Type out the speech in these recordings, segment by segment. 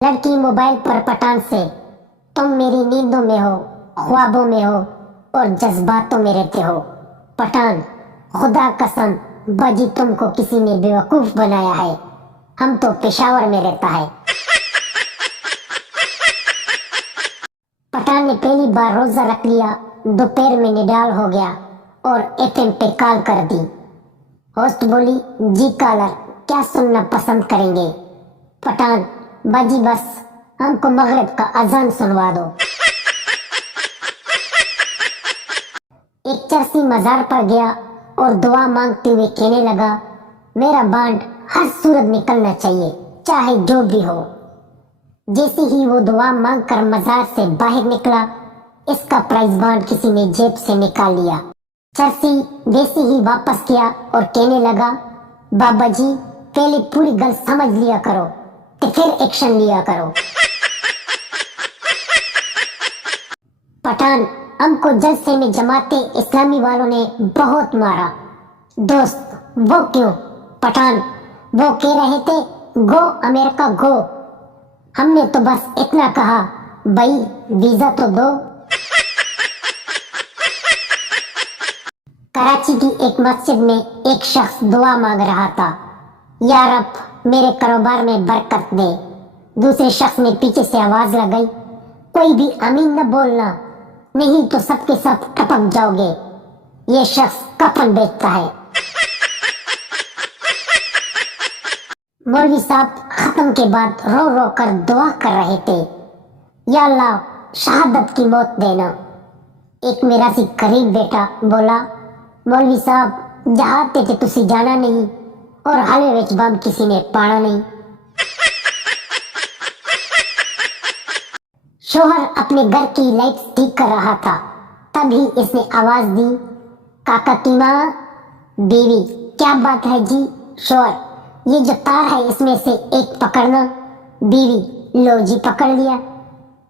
लड़की मोबाइल पर पठान से तुम मेरी नींदों में हो, ख्वाबों में हो और जज्बातों में रहते हो। पठान, खुदा कसम बाजी तुमको किसी ने बेवकूफ बनाया है, हम तो पेशावर में रहता है। पठान ने पहली बार रोजा रख लिया, दोपहर में निडाल हो गया और एफएम पे कॉल कर दी। होस्ट बोली, जी कॉलर क्या सुनना पसंद करेंगे? पठान, बाजी बस हमको मगरिब का अजान सुनवा दो। एक चरसी मजार पर गया और दुआ मांगते हुए कहने लगा, मेरा बांड हर सूरत निकलना चाहिए, चाहे जो भी हो। जैसे ही वो दुआ मांगकर मजार से बाहर निकला, इसका प्राइज बांड किसी ने जेब से निकाल लिया। चरसी वैसे ही वापस किया और कहने लगा, बाबा जी पहले पूरी गल समझ लिया करो तो फिर एक्शन लिया करो। पठान, हमको जलसे में जमाते इस्लामी वालों ने बहुत मारा। दोस्त, वो क्यों? पठान, वो कह रहे थे गो अमेरिका गो, हमने तो बस इतना कहा, भाई वीजा तो दो। कराची की एक मस्जिद में एक शख्स दुआ मांग रहा था, या रब मेरे कारोबार में बरकत दे। दूसरे शख्स ने पीछे से आवाज लगाई, कोई भी आमीन न बोलना, नहीं तो सबके सब टपक जाओगे। ये शख्स कफन बेचता है। मौलवी साहब खत्म के बाद रो रो कर दुआ कर रहे थे, या अल्लाह शहादत की मौत देना। एक मेरा सी करीब बेटा बोला, मौलवी साहब जहाते थे तुसी जाना नहीं और हले विच बम किसी ने पाना नहीं। शोहर अपने घर की लाइट ठीक कर रहा था, तभी इसने आवाज दी, काका की माँ। बीवी, क्या बात है जी? शोहर, ये जो तार है इसमें से एक पकड़ना। बीवी, लो जी पकड़ लिया।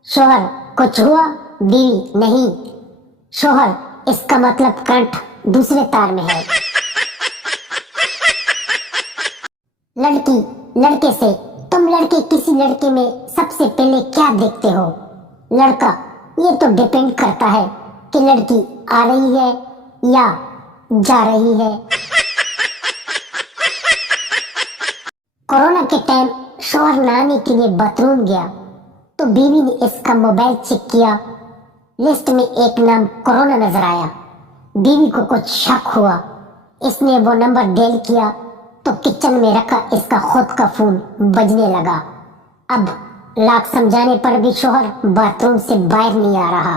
शोहर, कुछ हुआ? बीवी, नहीं। शोहर, इसका मतलब करंट दूसरे तार में है। लड़की लड़के से, तुम लड़के किसी लड़के में सबसे पहले क्या देखते हो? लड़का, ये तो डिपेंड करता है कि लड़की आ रही है या जा रही है। कोरोना के टाइम शोहर नहाने के लिए बाथरूम गया तो बीवी ने इसका मोबाइल चेक किया, लिस्ट में एक नाम कोरोना नजर आया। बीवी को कुछ शक हुआ, इसने वो नंबर डायल किया तो किचन में रखा इसका खुद का फोन बजने लगा। अब लाख समझाने पर भी शोहर बाथरूम से बाहर नहीं आ रहा,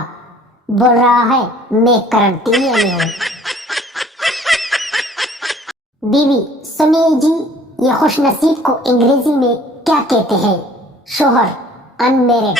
बोल रहा है मैं क्वारंटीन में हूँ। बीवी, सुनिए जी, ये खुशनसीब को अंग्रेजी में क्या कहते हैं? शोहर, अनमैरिड।